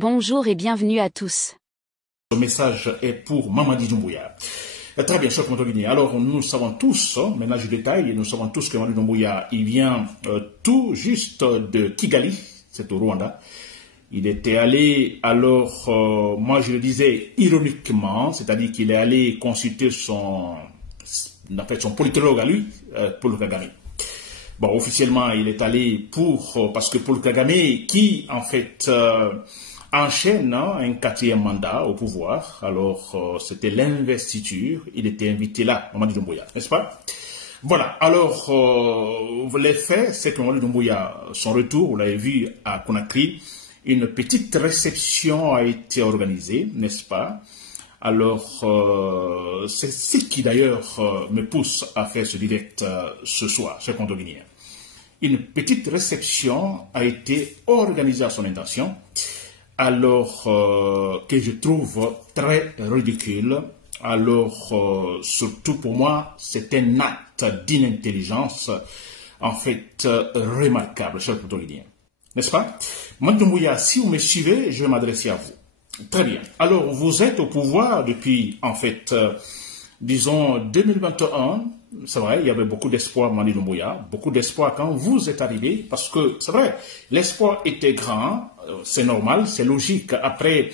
Bonjour et bienvenue à tous. Ce message est pour Mamadi Doumbouya. Très bien, cher Guinée. Alors, nous savons tous, maintenant je détaille, nous savons tous que Mamadi Doumbouya, il vient tout juste de Kigali, c'est au Rwanda. Il était allé, alors, moi je le disais ironiquement, c'est-à-dire qu'il est allé consulter son politologue à lui, Paul Kagame. Bon, officiellement, il est allé parce que Paul Kagame, qui, en fait, enchaîne un 4e mandat au pouvoir, alors c'était l'investiture, il était invité là, Mamadi Doumbouya, n'est-ce pas? Voilà, alors, les faits, c'est que Mamadi Doumbouya, son retour, vous l'avez vu à Conakry, une petite réception a été organisée, n'est-ce pas? Alors, c'est ce qui d'ailleurs me pousse à faire ce direct ce soir, cher Guinéen. Une petite réception a été organisée à son intention, alors que je trouve très ridicule. Alors, surtout pour moi, c'est un acte d'inintelligence, en fait, remarquable, cher Guinéen. N'est-ce pas? Mamadi Doumbouya, si vous me suivez, je vais m'adresser à vous. Très bien. Alors, vous êtes au pouvoir depuis, en fait, disons, 2021. C'est vrai, il y avait beaucoup d'espoir, Mamadi Doumbouya, beaucoup d'espoir quand vous êtes arrivé, parce que, c'est vrai, l'espoir était grand, c'est normal, c'est logique. Après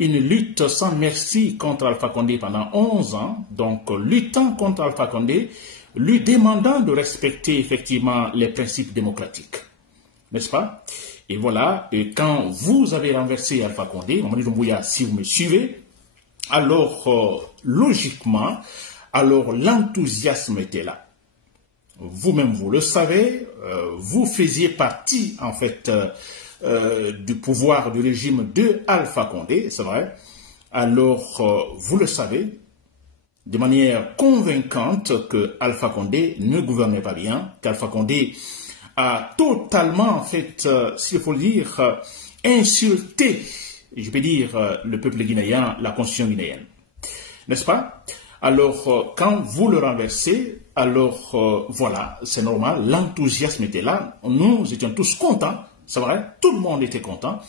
une lutte sans merci contre Alpha Condé pendant 11 ans, donc luttant contre Alpha Condé, lui demandant de respecter effectivement les principes démocratiques. N'est-ce pas? Et voilà, et quand vous avez renversé Alpha Condé, Mamadi Doumbouya, si vous me suivez, alors logiquement, alors l'enthousiasme était là. Vous-même, vous le savez, vous faisiez partie, en fait, du pouvoir du régime de Alpha Condé, c'est vrai. Alors, vous le savez, de manière convaincante que Alpha Condé ne gouvernait pas bien, qu'Alpha Condé a totalement, en fait, s'il faut le dire, insulté, je peux dire, le peuple guinéen, la constitution guinéenne. N'est-ce pas? Alors, quand vous le renversez, alors, voilà, c'est normal, l'enthousiasme était là, nous étions tous contents, c'est vrai, tout le monde était content,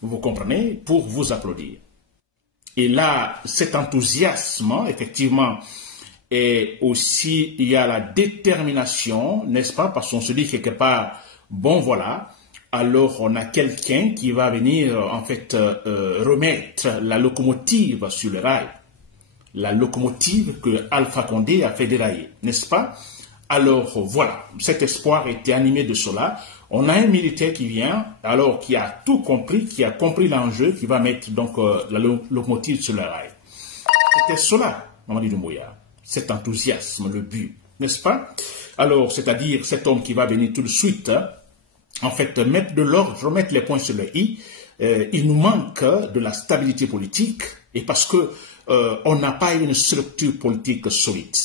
vous comprenez, pour vous applaudir. Et là, cet enthousiasme, effectivement, et aussi, il y a la détermination, n'est-ce pas? Parce qu'on se dit quelque part, bon voilà, alors on a quelqu'un qui va venir, en fait, remettre la locomotive sur le rail. La locomotive que Alpha Condé a fait dérailler, n'est-ce pas? Alors voilà, cet espoir était animé de cela. On a un militaire qui vient, alors qui a tout compris, qui a compris l'enjeu, qui va mettre donc la locomotive sur le rail. C'était cela, Mamadi Doumbouya. Cet enthousiasme, le but, n'est-ce pas? Alors, c'est-à-dire cet homme qui va venir tout de suite, en fait, mettre de l'ordre, remettre les points sur le i. Il nous manque de la stabilité politique, et parce que on n'a pas une structure politique solide,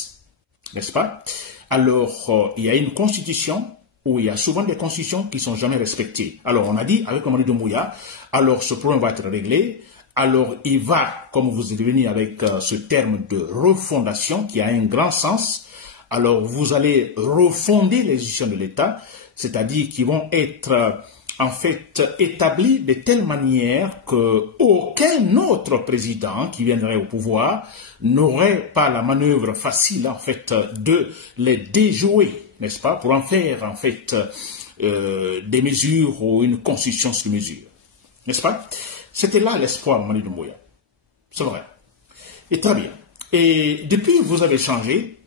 n'est-ce pas? Alors, il y a une constitution, où il y a souvent des constitutions qui ne sont jamais respectées. Alors, on a dit, avec Mamadi Doumbouya, alors ce problème va être réglé. Alors, il va, comme vous êtes venu avec ce terme de refondation qui a un grand sens, alors vous allez refonder les institutions de l'État, c'est-à-dire qu'ils vont être en fait établis de telle manière qu'aucun autre président qui viendrait au pouvoir n'aurait pas la manœuvre facile en fait de les déjouer, n'est-ce pas, pour en faire en fait des mesures ou une constitution sur mesure, n'est-ce pas? C'était là l'espoir, Mamadi Doumbouya. C'est vrai. Et très bien. Et depuis, vous avez changé,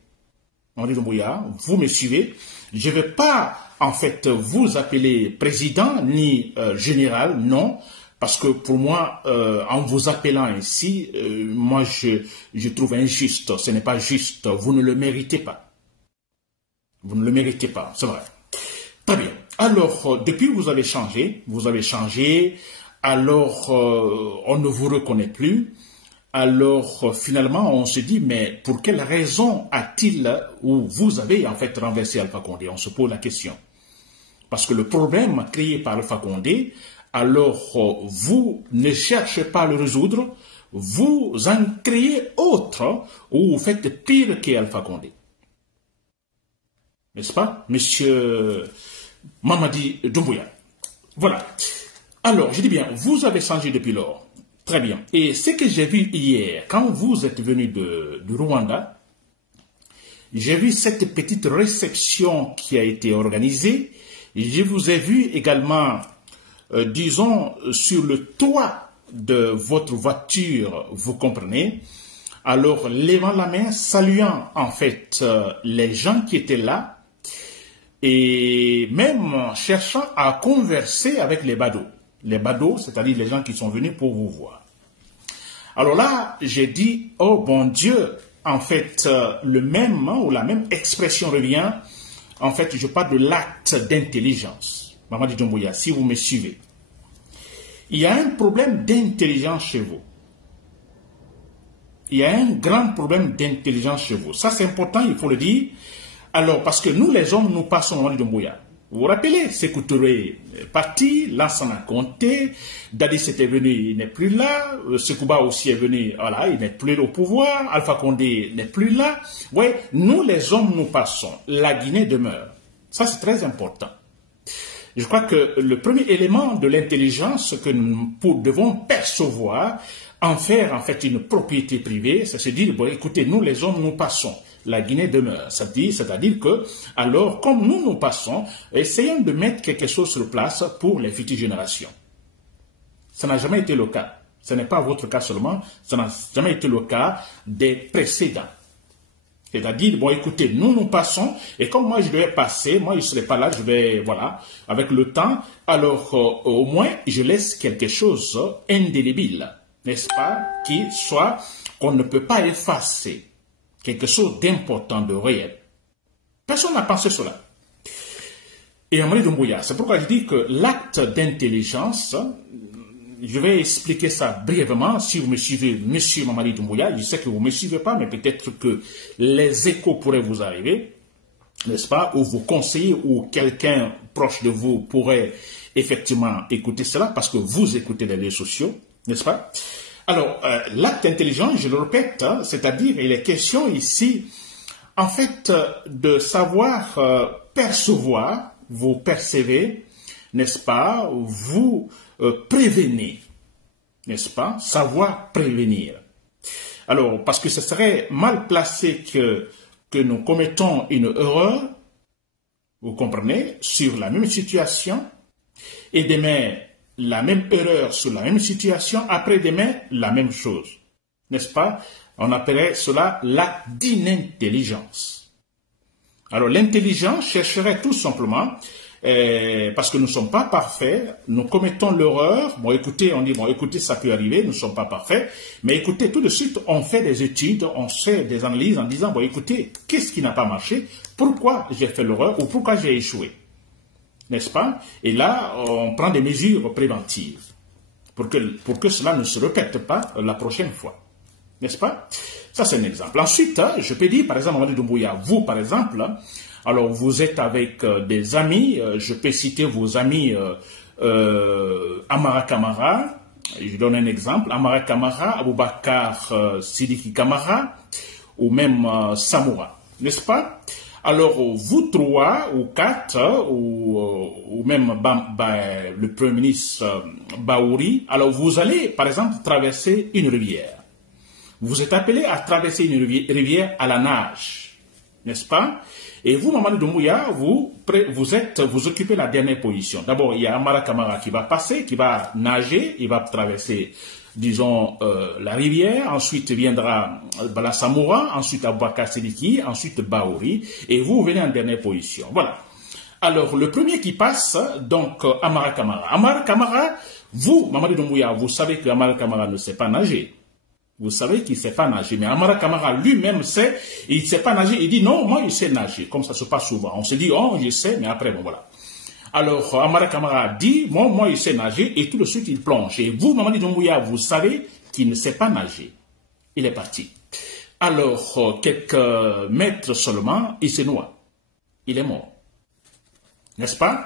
Mamadi Doumbouya, vous me suivez. Je ne vais pas, en fait, vous appeler président ni général, non. Parce que pour moi, en vous appelant ainsi, moi, je trouve injuste. Ce n'est pas juste. Vous ne le méritez pas. Vous ne le méritez pas. C'est vrai. Très bien. Alors, depuis, vous avez changé. Alors on ne vous reconnaît plus, alors finalement on se dit mais pour quelle raison a-t-il ou vous avez en fait renversé Alpha Condé? On se pose la question. Parce que le problème créé par Alpha Condé, alors vous ne cherchez pas à le résoudre, vous en créez autre ou vous faites pire qu'Alpha Condé. N'est-ce pas, monsieur Mamadi Doumbouya? Voilà. Alors, je dis bien, vous avez changé depuis lors. Très bien. Et ce que j'ai vu hier, quand vous êtes venu de Rwanda, j'ai vu cette petite réception qui a été organisée. Je vous ai vu également, disons, sur le toit de votre voiture, vous comprenez. Alors, levant la main, saluant en fait les gens qui étaient là, et même cherchant à converser avec les badauds. Les badauds, c'est-à-dire les gens qui sont venus pour vous voir. Alors là, j'ai dit, oh bon Dieu, en fait, le même ou la même expression revient. En fait, je parle de l'acte d'intelligence. Mamadi Doumbouya, si vous me suivez. Il y a un problème d'intelligence chez vous. Il y a un grand problème d'intelligence chez vous. Ça, c'est important, il faut le dire. Alors, parce que nous, les hommes, nous passons Mamadi Doumbouya. Vous vous rappelez, Sékou Touré est parti, Lansana a compté, Dadis était venu, il n'est plus là, Sekouba aussi est venu, voilà, il n'est plus au pouvoir, Alpha Condé n'est plus là. Oui, nous les hommes, nous passons, la Guinée demeure. Ça, c'est très important. Je crois que le premier élément de l'intelligence que nous devons percevoir, en faire en fait une propriété privée, c'est se dire, bon, écoutez, nous les hommes, nous passons. La Guinée demeure. C'est-à-dire que, alors, comme nous passons, essayons de mettre quelque chose sur place pour les futures générations. Ça n'a jamais été le cas. Ce n'est pas votre cas seulement, ça n'a jamais été le cas des précédents. C'est-à-dire, bon, écoutez, nous passons, et comme moi je devais passer, moi je ne serai pas là, je vais, voilà, avec le temps, alors au moins je laisse quelque chose indélébile, n'est-ce pas, qu'on ne peut pas effacer. Quelque chose d'important, de réel. Personne n'a pensé cela. Et Mamadi Doumbouya, c'est pourquoi je dis que l'acte d'intelligence, je vais expliquer ça brièvement, si vous me suivez, monsieur Mamadi Doumbouya, je sais que vous ne me suivez pas, mais peut-être que les échos pourraient vous arriver, n'est-ce pas, ou vos conseillers ou quelqu'un proche de vous pourrait effectivement écouter cela, parce que vous écoutez les réseaux sociaux, n'est-ce pas? Alors, l'acte intelligent, je le répète, hein, c'est-à-dire, il est question ici, en fait, de savoir percevoir, vous percevez, n'est-ce pas, vous prévenez, n'est-ce pas, savoir prévenir. Alors, parce que ce serait mal placé que nous commettons une erreur, vous comprenez, sur la même situation, et demain, la même erreur sur la même situation, après-demain, la même chose. N'est-ce pas? On appellerait cela l'acte d'inintelligence. Alors, l'intelligence chercherait tout simplement, parce que nous ne sommes pas parfaits, nous commettons l'erreur. Bon, écoutez, on dit, bon, écoutez, ça peut arriver, nous ne sommes pas parfaits, mais écoutez, tout de suite, on fait des études, on fait des analyses en disant, bon, écoutez, qu'est-ce qui n'a pas marché? Pourquoi j'ai fait l'erreur ou pourquoi j'ai échoué? N'est-ce pas? Et là, on prend des mesures préventives pour que cela ne se répète pas la prochaine fois. N'est-ce pas? Ça, c'est un exemple. Ensuite, je peux dire, par exemple, Mamadi Doumbouya, vous, par exemple, alors vous êtes avec des amis, je peux citer vos amis Amara Kamara, je donne un exemple, Amara Kamara, Aboubakar Sidiki Kamara, ou même Samoura. N'est-ce pas? Alors, vous trois ou quatre, ou même le Premier ministre Baouri, alors vous allez, par exemple, traverser une rivière. Vous êtes appelé à traverser une rivière à la nage, n'est-ce pas? Et vous, Mamadi Doumbouya, vous occupez la dernière position. D'abord, il y a Amara Kamara qui va passer, qui va nager, il va traverser, disons, la rivière, ensuite viendra Bala Samoura, ensuite Aboubakar Sidiki, ensuite Baouri, et vous venez en dernière position. Voilà. Alors, le premier qui passe, donc, Amara Kamara. Amara Kamara, vous, Mamadi Doumbouya, vous savez que Amara Kamara ne sait pas nager. Vous savez qu'il ne sait pas nager, mais Amara Kamara lui-même sait, il ne sait pas nager, il dit non, moi je sais nager, comme ça se passe souvent. On se dit, oh, je sais, mais après, bon, voilà. Alors, Amara Kamara dit, moi, il sait nager, et tout de suite, il plonge. Et vous, Mamadi Doumbouya, vous savez qu'il ne sait pas nager. Il est parti. Alors, quelques mètres seulement, il se noie. Il est mort. N'est-ce pas?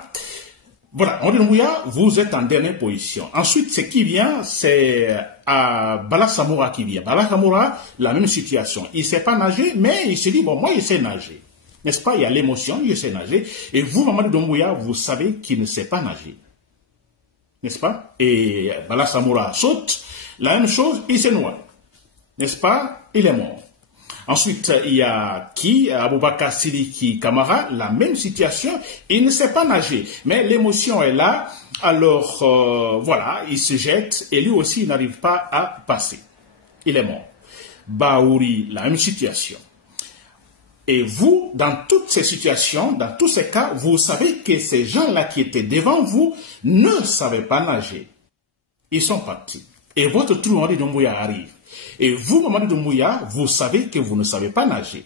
Voilà, Mamadi Doumbouya, vous êtes en dernière position. Ensuite, ce qui vient, c'est Bala Samoura qui vient. Bala Samoura, la même situation. Il ne sait pas nager, mais il se dit, bon, moi, il sait nager. N'est-ce pas? Il y a l'émotion, il sait nager. Et vous, Mamadi Doumbouya, vous savez qu'il ne sait pas nager. n'est-ce pas? Et Bala Samoura saute, la même chose, il se noie, n'est-ce pas? Il est mort. Ensuite, il y a qui? Aboubakar Sidiki Kamara, la même situation, il ne sait pas nager, mais l'émotion est là, alors voilà, il se jette et lui aussi il n'arrive pas à passer. Il est mort. Baouri, la même situation. Et vous, dans toutes ces situations, dans tous ces cas, vous savez que ces gens-là qui étaient devant vous ne savaient pas nager. Ils sont partis. Et votre tour, Mamadi Doumbouya arrive. Et vous, Mamadi Doumbouya, vous savez que vous ne savez pas nager.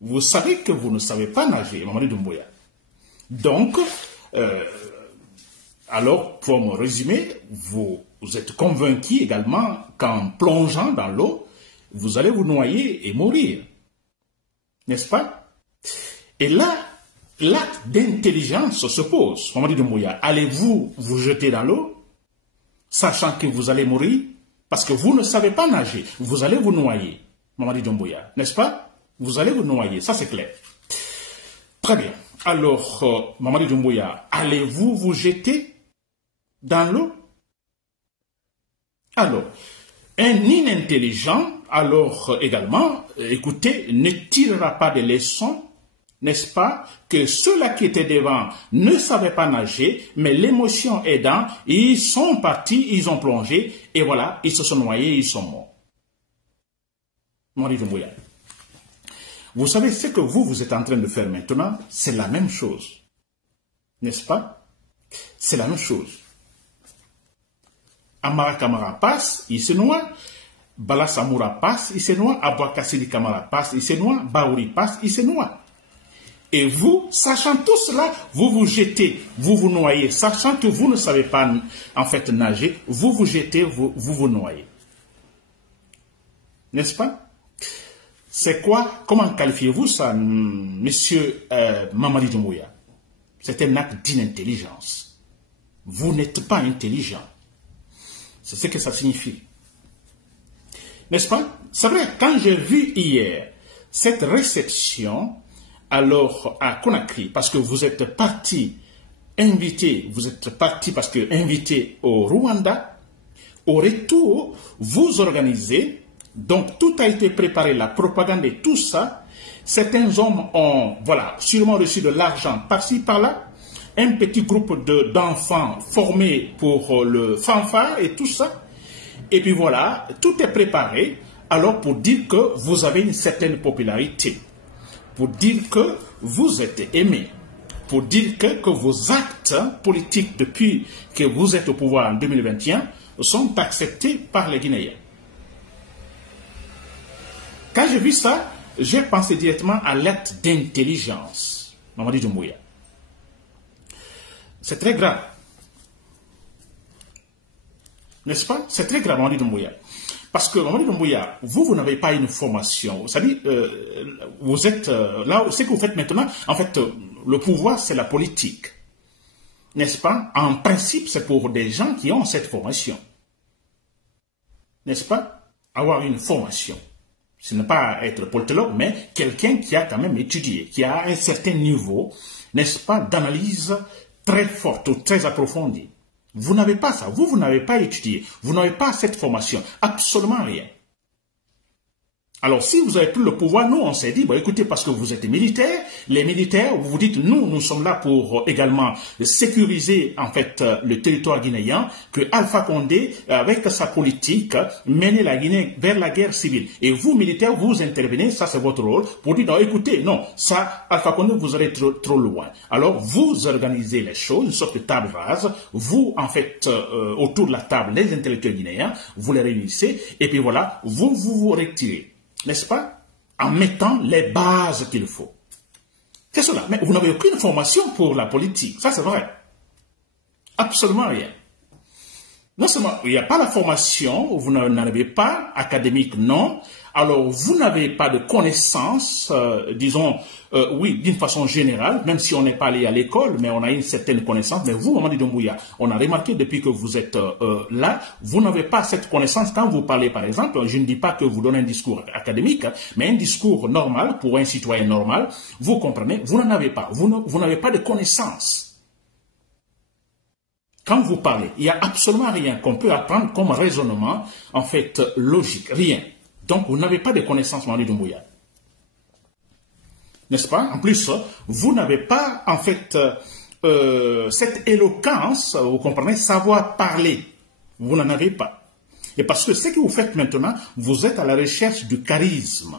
Vous savez que vous ne savez pas nager, Mamadi Doumbouya. Donc, alors, pour me résumer, vous êtes convaincu également qu'en plongeant dans l'eau, vous allez vous noyer et mourir. N'est-ce pas? Et là, l'acte d'intelligence se pose. Mamadi Doumbouya, allez-vous vous jeter dans l'eau, sachant que vous allez mourir, parce que vous ne savez pas nager, vous allez vous noyer, Mamadi Doumbouya, n'est-ce pas? Vous allez vous noyer, ça c'est clair. Très bien. Alors, Mamadi Doumbouya, allez-vous vous jeter dans l'eau? Alors, un inintelligent, alors également, écoutez, ne tirera pas de leçons, n'est-ce pas, que ceux-là qui étaient devant ne savaient pas nager, mais l'émotion aidant, ils sont partis, ils ont plongé, et voilà, ils se sont noyés, ils sont morts. Mamadi Doumbouya. Vous savez, ce que vous êtes en train de faire maintenant, c'est la même chose. N'est-ce pas? C'est la même chose. Amara Kamara passe, il se noie. Bala Samoura passe, il se noie. Aboubakar Sidiki Kamara passe, il se noie. Baouri passe, il se noie. Et vous, sachant tout cela, vous vous jetez, vous vous noyez. Sachant que vous ne savez pas en fait nager, vous vous jetez, vous vous noyez. N'est-ce pas? C'est quoi? Comment qualifiez-vous ça, monsieur Mamadi Doumbouya? C'est un acte d'inintelligence. Vous n'êtes pas intelligent. C'est ce que ça signifie. N'est-ce pas? C'est vrai, quand j'ai vu hier cette réception, alors à Conakry, parce que vous êtes parti invité, vous êtes parti parce que invité au Rwanda, au retour, vous organisez, donc tout a été préparé, la propagande et tout ça. Certains hommes ont, voilà, sûrement reçu de l'argent par-ci, par-là. Un petit groupe d'enfants formés pour le fanfare et tout ça. Et puis voilà, tout est préparé alors pour dire que vous avez une certaine popularité, pour dire que vous êtes aimé, pour dire que vos actes politiques depuis que vous êtes au pouvoir en 2021 sont acceptés par les Guinéens. Quand j'ai vu ça, j'ai pensé directement à l'acte d'intelligence, Mamadi Doumbouya. C'est très grave. N'est-ce pas? C'est très grave, Mamadi Doumbouya. Parce que, Mamadi Doumbouya, vous n'avez pas une formation. C'est-à-dire, vous êtes là, ce que vous faites maintenant, en fait, le pouvoir, c'est la politique. N'est-ce pas? En principe, c'est pour des gens qui ont cette formation. N'est-ce pas? Avoir une formation. Ce n'est pas être politologue, mais quelqu'un qui a quand même étudié, qui a un certain niveau, n'est-ce pas, d'analyse très forte ou très approfondie. Vous n'avez pas ça, vous n'avez pas étudié, vous n'avez pas cette formation, absolument rien. Alors, si vous avez pris le pouvoir, nous, on s'est dit, bah, écoutez, parce que vous êtes militaire, les militaires, vous vous dites, nous sommes là pour également sécuriser, en fait, le territoire guinéen, que Alpha Condé, avec sa politique, menait la Guinée vers la guerre civile. Et vous, militaires, vous intervenez, ça c'est votre rôle, pour dire, non, écoutez, non, ça, Alpha Condé, vous allez trop loin. Alors, vous organisez les choses, une sorte de table rase, vous, en fait, autour de la table, les intellectuels guinéens, vous les réunissez, et puis voilà, vous retirez. N'est-ce pas? En mettant les bases qu'il faut. C'est cela. Mais vous n'avez aucune formation pour la politique. Ça, c'est vrai. Absolument rien. Non seulement il n'y a pas la formation, vous n'en avez pas, académique, non. Alors, vous n'avez pas de connaissances, disons, oui, d'une façon générale, même si on n'est pas allé à l'école, mais on a une certaine connaissance. Mais vous, Mamadi Doumbouya, on a remarqué depuis que vous êtes là, vous n'avez pas cette connaissance quand vous parlez, par exemple. Je ne dis pas que vous donnez un discours académique, mais un discours normal pour un citoyen normal. Vous comprenez, vous n'en avez pas. Vous n'avez pas de connaissances. quand vous parlez, il n'y a absolument rien qu'on peut apprendre comme raisonnement, en fait, logique, rien. Donc, vous n'avez pas de connaissances, Mamadi Doumbouya. N'est-ce pas? En plus, vous n'avez pas, en fait, cette éloquence, vous comprenez, savoir parler. Vous n'en avez pas. Et parce que ce que vous faites maintenant, vous êtes à la recherche du charisme.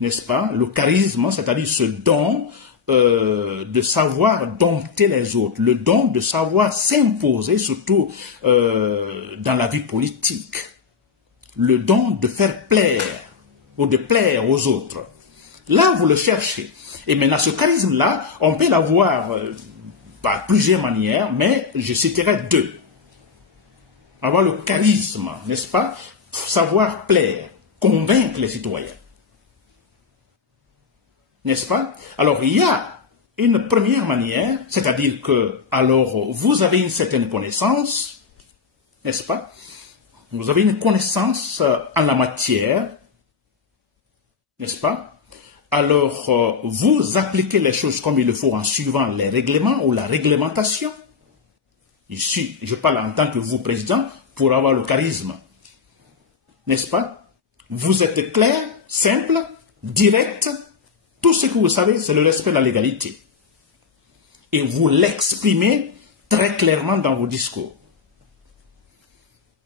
N'est-ce pas? Le charisme, c'est-à-dire ce don de savoir dompter les autres, le don de savoir s'imposer, surtout dans la vie politique. Le don de faire plaire ou de plaire aux autres. Là, vous le cherchez. Et maintenant, ce charisme-là, on peut l'avoir par plusieurs manières, mais je citerai deux. Avoir le charisme, n'est-ce pas? Savoir plaire, convaincre les citoyens. N'est-ce pas? Alors, il y a une première manière, c'est-à-dire que, alors, vous avez une certaine connaissance, n'est-ce pas? Vous avez une connaissance en la matière, n'est-ce pas? Alors, vous appliquez les choses comme il le faut en suivant les règlements ou la réglementation. Ici, je parle en tant que vous, président, pour avoir le charisme. N'est-ce pas? Vous êtes clair, simple, direct. Tout ce que vous savez, c'est le respect de la légalité. Et vous l'exprimez très clairement dans vos discours.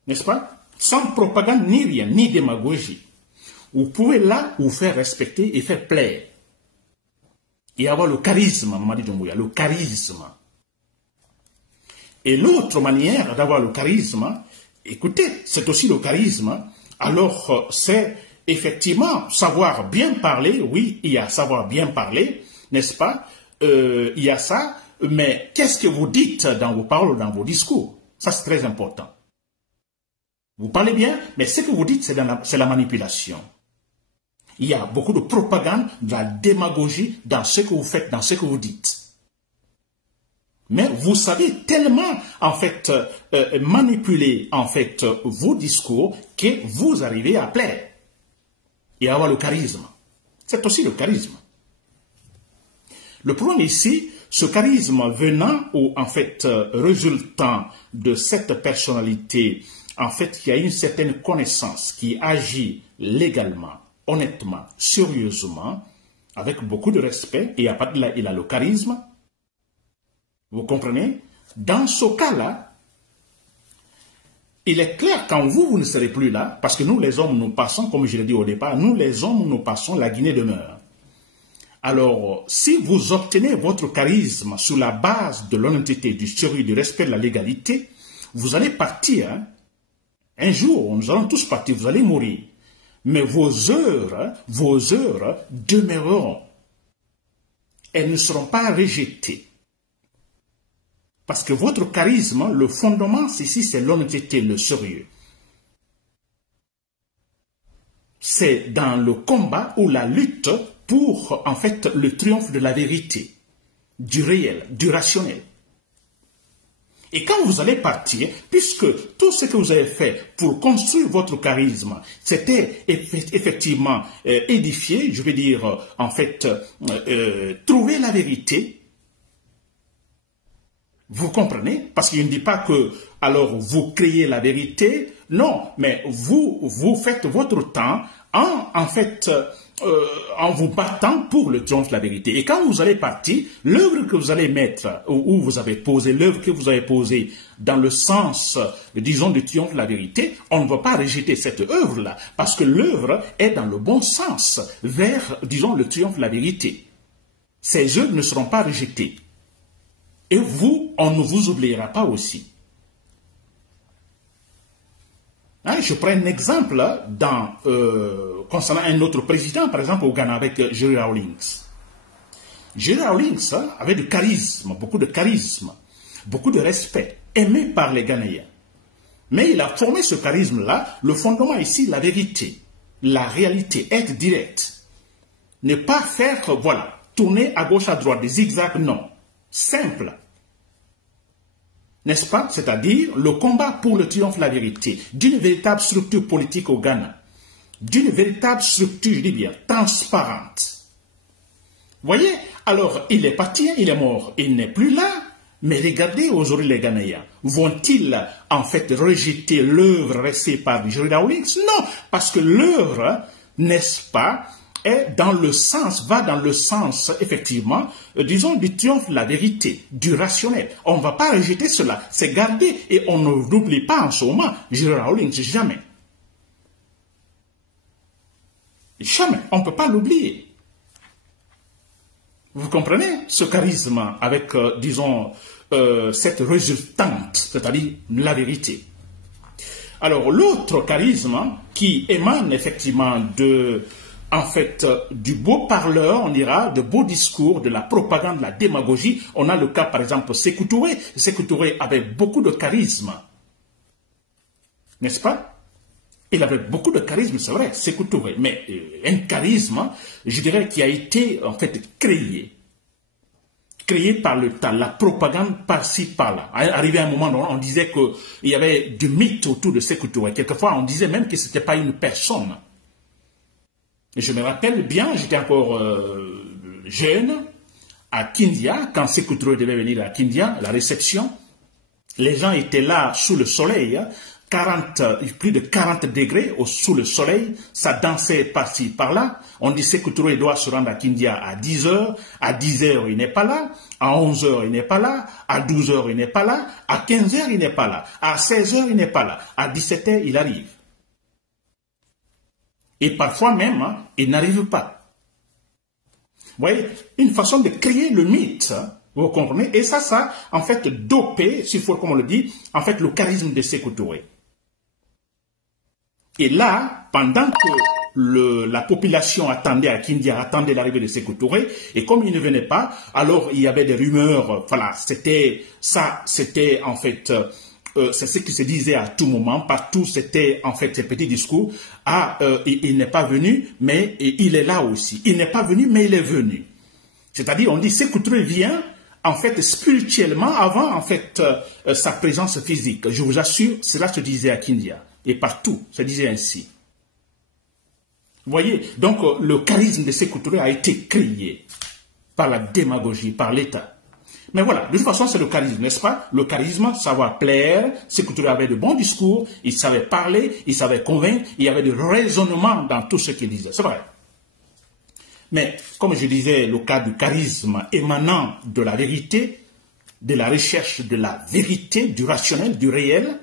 N'est-ce pas? Sans propagande ni rien, ni démagogie. Vous pouvez là vous faire respecter et faire plaire. Et avoir le charisme, Mamadi Doumbouya, le charisme. Et l'autre manière d'avoir le charisme, écoutez, c'est aussi le charisme. Alors, c'est effectivement savoir bien parler. Oui, il y a savoir bien parler, n'est-ce pas? Il y a ça. Mais qu'est-ce que vous dites dans vos paroles, dans vos discours? Ça, c'est très important. Vous parlez bien, mais ce que vous dites, c'est la manipulation. Il y a beaucoup de propagande, de la démagogie dans ce que vous faites, dans ce que vous dites. Mais vous savez tellement, en fait, manipuler, en fait, vos discours que vous arrivez à plaire et à avoir le charisme. C'est aussi le charisme. Le problème ici, ce charisme venant ou, en fait, résultant de cette personnalité, en fait, qui a une certaine connaissance, qui agit légalement, honnêtement, sérieusement, avec beaucoup de respect, et à partir de là, il a le charisme. Vous comprenez? Dans ce cas-là, il est clair quand vous ne serez plus là, parce que nous les hommes, nous passons, comme je l'ai dit au départ, nous les hommes, nous passons, la Guinée demeure. Alors, si vous obtenez votre charisme sur la base de l'honnêteté, du sérieux, du respect de la légalité, vous allez partir. Hein? Un jour, nous allons tous partir, vous allez mourir. Mais vos heures demeureront. Elles ne seront pas rejetées. Parce que votre charisme, le fondement ici, c'est l'honnêteté, le sérieux. C'est dans le combat ou la lutte pour, en fait, le triomphe de la vérité, du réel, du rationnel. Et quand vous allez partir, puisque tout ce que vous avez fait pour construire votre charisme, c'était effectivement édifier, je veux dire, en fait, trouver la vérité. Vous comprenez? Parce qu'il ne dit pas que, alors, vous créez la vérité. Non, mais vous faites votre temps en fait, en vous battant pour le triomphe de la vérité. Et quand vous allez partir, l'œuvre que vous allez mettre, où vous avez posé, l'œuvre que vous avez posée dans le sens, disons, du triomphe de la vérité, on ne va pas rejeter cette œuvre-là, parce que l'œuvre est dans le bon sens, vers, disons, le triomphe de la vérité. Ces œuvres ne seront pas rejetées. Et vous, on ne vous oubliera pas aussi. Hein, je prends un exemple concernant un autre président, par exemple au Ghana, avec Jerry Rawlings. Jerry Rawlings avait du charisme, beaucoup de respect, aimé par les Ghanéens. Mais il a formé ce charisme-là, le fondement ici, la vérité, la réalité, être direct. Ne pas faire, voilà, tourner à gauche, à droite, des zigzags, non. Simple. N'est-ce pas? C'est-à-dire le combat pour le triomphe de la vérité, d'une véritable structure politique au Ghana, d'une véritable structure, je dis bien, transparente. Voyez? Alors, il est parti, il est mort, il n'est plus là, Mais regardez aujourd'hui les Ghanéens. Vont-ils en fait rejeter l'œuvre restée par Jerry Rawlings? Non, parce que l'œuvre, n'est-ce pas, va dans le sens, effectivement, disons, du triomphe de la vérité, du rationnel. On ne va pas rejeter cela, c'est garder, et on n'oublie pas en ce moment Jerry Rawlings, jamais. Jamais, on ne peut pas l'oublier. Vous comprenez ce charisme avec, disons, cette résultante, c'est-à-dire la vérité. Alors, l'autre charisme qui émane effectivement du beau parleur, on dira, de beaux discours, de la propagande, de la démagogie. On a le cas, par exemple, Sékou Touré. Sékou Touré avait beaucoup de charisme. N'est-ce pas? Il avait beaucoup de charisme, c'est vrai, Sékou Touré, mais un charisme, je dirais, qui a été en fait créé par la propagande par-ci, par-là. Arrivé à un moment où on disait qu'il y avait du mythe autour de Sékou Touré. Quelquefois, on disait même que ce n'était pas une personne. Et je me rappelle bien, j'étais encore jeune, à Kindia, quand Sékou Touré devait venir à Kindia, la réception, les gens étaient là sous le soleil, hein, plus de 40 degrés sous le soleil, ça dansait par-ci, par-là. On dit Sékou Touré doit se rendre à Kindia à 10 heures, à 10 heures il n'est pas là, à 11 heures il n'est pas là, à 12 heures il n'est pas là, à 15 heures il n'est pas là, à 16 heures il n'est pas là, à 17 heures il arrive. Et parfois même, hein, il n'arrive pas. Vous voyez, une façon de créer le mythe, hein, vous comprenez? Et ça, en fait, dopé, s'il faut, comme on le dit, en fait, le charisme de Sékou Touré. Et là, pendant que la population attendait à Kindia, attendait l'arrivée de Sékou Touré, et comme il ne venait pas, alors il y avait des rumeurs, voilà, c'était en fait, c'est ce qui se disait à tout moment, partout c'était en fait ces petits discours, il n'est pas venu, mais il est là aussi. Il n'est pas venu, mais il est venu. C'est-à-dire, on dit Sékou Touré vient, en fait, spirituellement, avant, en fait, sa présence physique. Je vous assure, cela se disait à Kindia. Et partout, ça disait ainsi. Vous voyez, donc le charisme de Sékou Touré a été créé par la démagogie, par l'État. Mais voilà, de toute façon, c'est le charisme, n'est-ce pas? Le charisme, ça va plaire. Sékou Touré avait de bons discours, il savait parler, il savait convaincre, il y avait du raisonnement dans tout ce qu'il disait. C'est vrai. Mais, comme je disais, le cas du charisme émanant de la vérité, de la recherche de la vérité, du rationnel, du réel,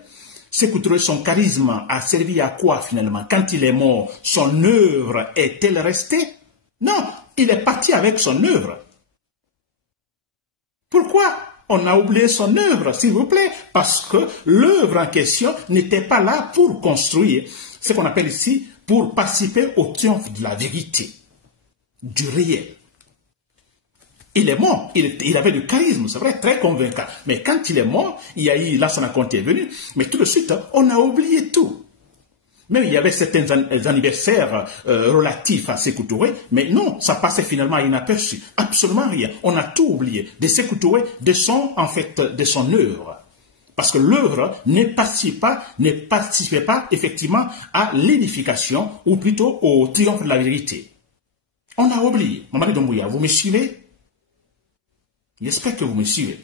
Sékou Touré, son charisme a servi à quoi finalement? Quand il est mort, son œuvre est-elle restée? Non, il est parti avec son œuvre. Pourquoi on a oublié son œuvre, s'il vous plaît? Parce que l'œuvre en question n'était pas là pour construire, ce qu'on appelle ici, pour participer au triomphe de la vérité, du réel. Il est mort, il avait du charisme, c'est vrai, très convaincant. Mais quand il est mort, il y a eu, Lansana Conté est venu, mais tout de suite, on a oublié tout. Même il y avait certains anniversaires relatifs à Sékou Touré, mais non, ça passait finalement inaperçu. Absolument rien. On a tout oublié de Sékou Touré, de son œuvre. Parce que l'œuvre ne participait pas effectivement à l'édification, ou plutôt au triomphe de la vérité. On a oublié. Mamadi Doumbouya, vous me suivez? J'espère que vous me suivez.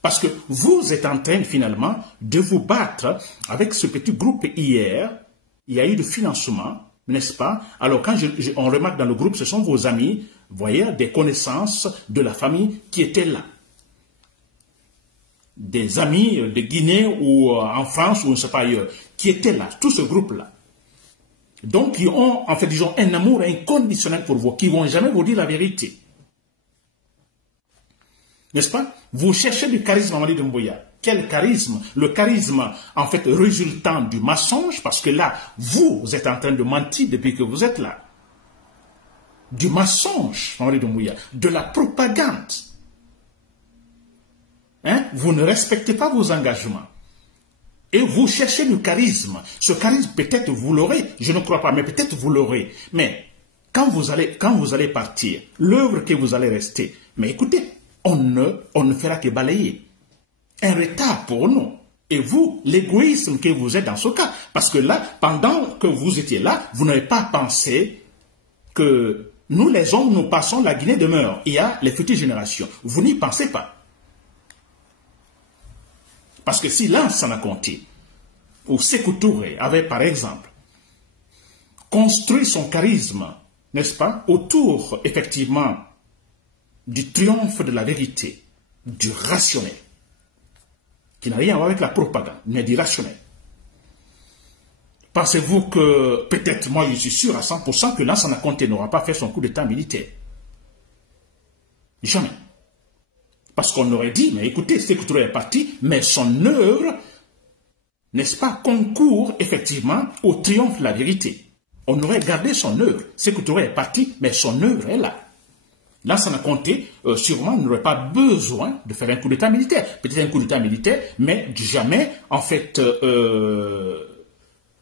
Parce que vous êtes en train finalement de vous battre avec ce petit groupe hier. Il y a eu du financement, n'est-ce pas? Alors quand on remarque dans le groupe, ce sont vos amis, vous voyez, des connaissances de la famille qui étaient là. Des amis de Guinée ou en France ou je ne sais pas ailleurs, qui étaient là, tout ce groupe-là. Donc qui ont, en fait, disons, un amour inconditionnel pour vous, qui ne vont jamais vous dire la vérité. N'est-ce pas? Vous cherchez du charisme, Mamadi Doumbouya. Quel charisme? Le charisme, en fait, résultant du mensonge, parce que là, vous êtes en train de mentir depuis que vous êtes là. Du mensonge, Mamadi Doumbouya. De la propagande. Hein? Vous ne respectez pas vos engagements. Et vous cherchez du charisme. Ce charisme, peut-être vous l'aurez. Je ne crois pas, mais peut-être vous l'aurez. Mais quand vous allez partir, l'œuvre que vous allez rester, mais écoutez, on ne fera que balayer. Un retard pour nous. Et vous, l'égoïsme que vous êtes dans ce cas. Parce que là, pendant que vous étiez là, vous n'avez pas pensé que nous, les hommes, nous passons, la Guinée demeure. Il y a les futures générations. Vous n'y pensez pas. Parce que si Lansana Conté ou Sékou Touré avait, par exemple, construit son charisme, n'est-ce pas, autour, effectivement, du triomphe de la vérité, du rationnel, qui n'a rien à voir avec la propagande, mais du rationnel. Pensez-vous que, peut-être, moi je suis sûr à 100% que Lansana Conté n'aura pas fait son coup d'état militaire? Jamais. Parce qu'on aurait dit, mais écoutez, Sékou Touré est parti, mais son œuvre, n'est-ce pas, concourt effectivement au triomphe de la vérité. On aurait gardé son œuvre. Sékou Touré est parti, mais son œuvre est là. Lansana Conté, sûrement, n'aurait pas besoin de faire un coup d'état militaire. Peut-être un coup d'état militaire, mais jamais, en fait,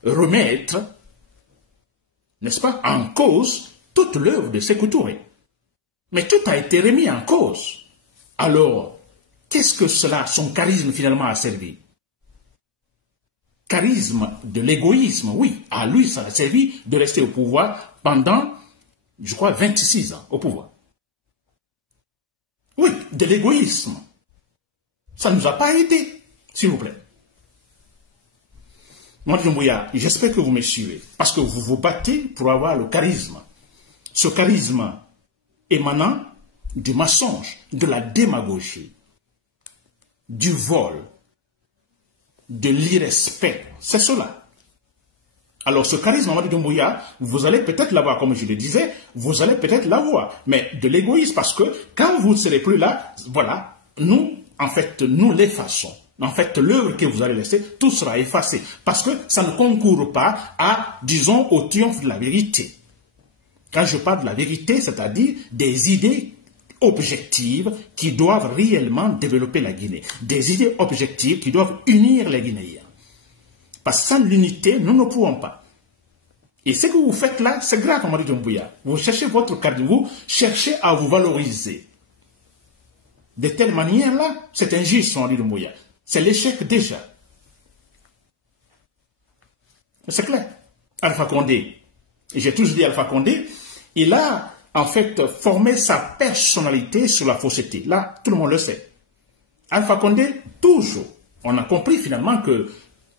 remettre, n'est-ce pas, en cause toute l'œuvre de Sékou Touré. Mais tout a été remis en cause. Alors, qu'est-ce que cela, son charisme finalement a servi? Charisme de l'égoïsme, oui. À lui, ça a servi de rester au pouvoir pendant, je crois, 26 ans au pouvoir. Oui, de l'égoïsme. Ça ne nous a pas aidé, s'il vous plaît. Mamadi Doumbouya, j'espère que vous me suivez, parce que vous vous battez pour avoir le charisme. Ce charisme émanant du mensonge, de la démagogie, du vol, de l'irrespect. C'est cela. Alors ce charisme, Mamadi Doumbouya, vous allez peut-être l'avoir, comme je le disais, vous allez peut-être l'avoir, mais de l'égoïsme, parce que quand vous ne serez plus là, voilà, nous, en fait, nous l'effaçons. En fait, l'œuvre que vous allez laisser, tout sera effacé, parce que ça ne concourt pas à, disons, au triomphe de la vérité. Quand je parle de la vérité, c'est-à-dire des idées objectives qui doivent réellement développer la Guinée. Des idées objectives qui doivent unir les Guinéens. Parce que sans l'unité, nous ne pouvons pas. Et ce que vous faites là, c'est grave, Mamadi Doumbouya. Vous cherchez votre carte, vous cherchez à vous valoriser. De telle manière-là, c'est injuste, Mamadi Doumbouya. C'est l'échec déjà. C'est clair. Alpha Condé, j'ai toujours dit Alpha Condé, il a en fait formé sa personnalité sur la fausseté. Là, tout le monde le sait. Alpha Condé, toujours. On a compris finalement que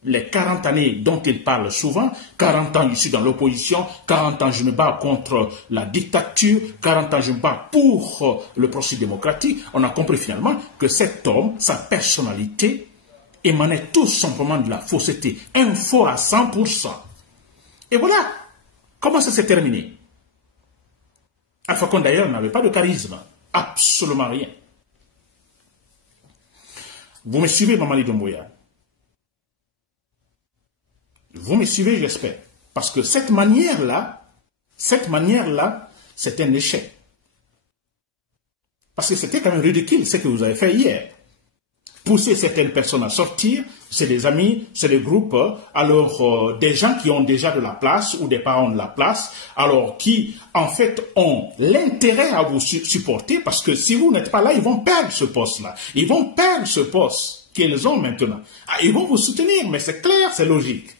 les 40 années dont il parle souvent, 40 ans ici dans l'opposition, 40 ans je me bats contre la dictature, 40 ans je me bats pour le processus démocratique, on a compris finalement que cet homme, sa personnalité, émanait tout simplement de la fausseté, un faux à 100%. Et voilà comment ça s'est terminé. Alpha Condé d'ailleurs n'avait pas de charisme, absolument rien. Vous me suivez, Mamadi Doumbouya? Vous me suivez, j'espère. Parce que cette manière-là, c'est un échec. Parce que c'était quand même ridicule ce que vous avez fait hier. Pousser certaines personnes à sortir, c'est des amis, c'est des groupes, alors des gens qui ont déjà de la place ou des parents de la place, alors qui en fait ont l'intérêt à vous supporter parce que si vous n'êtes pas là, ils vont perdre ce poste-là. Ils vont perdre ce poste qu'ils ont maintenant. Ah, ils vont vous soutenir, mais c'est clair, c'est logique.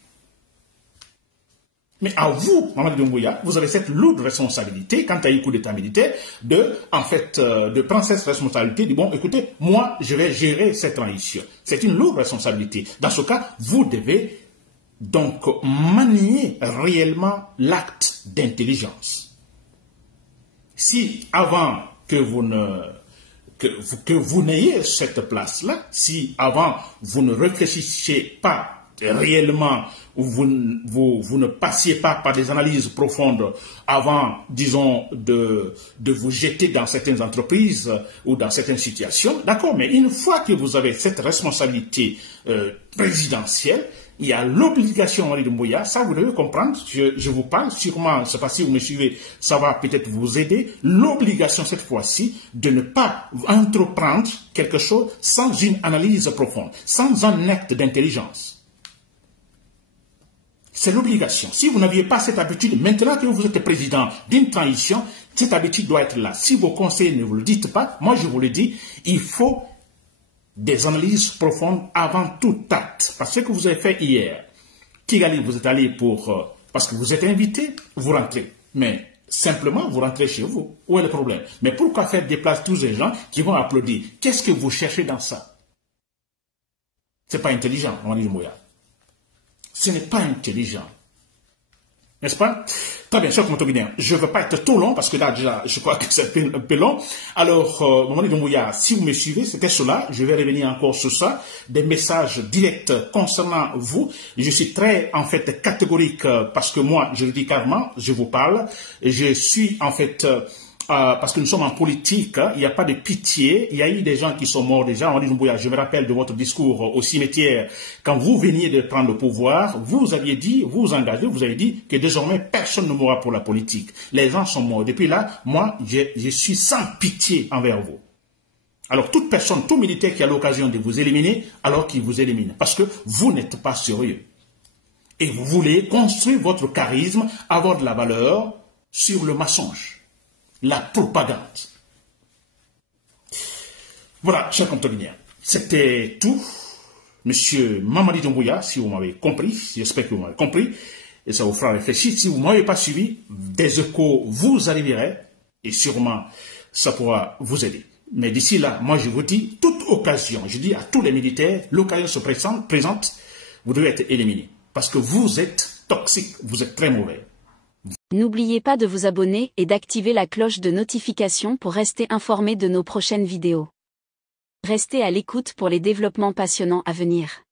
Mais à vous, Mamadi Doumbouya, vous avez cette lourde responsabilité, quand il y a eu coup d'état militaire, de prendre cette responsabilité, de bon, écoutez, moi, je vais gérer cette transition. C'est une lourde responsabilité. Dans ce cas, vous devez donc manier réellement l'acte d'intelligence. Si avant que vous n'ayez cette place-là, si avant vous ne réfléchissiez pas réellement, vous ne passiez pas par des analyses profondes avant, disons, de vous jeter dans certaines entreprises ou dans certaines situations, d'accord, mais une fois que vous avez cette responsabilité présidentielle, il y a l'obligation, Mamadi Doumbouya, ça vous devez comprendre, je vous parle, sûrement, je ne sais pas si vous me suivez, ça va peut-être vous aider, l'obligation cette fois-ci de ne pas entreprendre quelque chose sans une analyse profonde, sans un acte d'intelligence. C'est l'obligation. Si vous n'aviez pas cette habitude, maintenant que vous êtes président d'une transition, cette habitude doit être là. Si vos conseillers ne vous le dites pas, moi je vous le dis, il faut des analyses profondes avant tout acte. Parce que ce que vous avez fait hier, Kigali, vous êtes allé parce que vous êtes invité, vous rentrez. Mais simplement, vous rentrez chez vous. Où est le problème? Mais pourquoi faire déplacer tous ces gens qui vont applaudir? Qu'est-ce que vous cherchez dans ça? C'est pas intelligent, Mamadi Doumbouya. Ce n'est pas intelligent. N'est-ce pas? Très bien, cher Guinéen, je ne veux pas être trop long parce que là, déjà, je crois que c'est un peu long. Alors, Mamadi Doumbouya, si vous me suivez, c'était cela. Je vais revenir encore sur ça. Des messages directs concernant vous. Je suis très, en fait, catégorique parce que moi, je le dis carrément, je vous parle. Je suis, en fait... parce que nous sommes en politique, il n'y a pas de pitié. Il y a eu des gens qui sont morts déjà. Mamadi Doumbouya, je me rappelle de votre discours au cimetière. Quand vous veniez de prendre le pouvoir, vous aviez dit, vous engagez, vous avez dit que désormais personne ne mourra pour la politique. Les gens sont morts. Depuis là, moi, je suis sans pitié envers vous. Alors toute personne, tout militaire qui a l'occasion de vous éliminer, alors qu'il vous élimine. Parce que vous n'êtes pas sérieux. Et vous voulez construire votre charisme, avoir de la valeur sur le mensonge. La propagande. Voilà, chers compatriotes, c'était tout. Monsieur Mamadi Doumbouya, si vous m'avez compris, j'espère que vous m'avez compris, et ça vous fera réfléchir. Si vous ne m'avez pas suivi, des échos vous arriveraient, et sûrement, ça pourra vous aider. Mais d'ici là, moi je vous dis, toute occasion, je dis à tous les militaires, l'occasion se présente, vous devez être éliminés. Parce que vous êtes toxique, vous êtes très mauvais. N'oubliez pas de vous abonner et d'activer la cloche de notification pour rester informé de nos prochaines vidéos. Restez à l'écoute pour les développements passionnants à venir.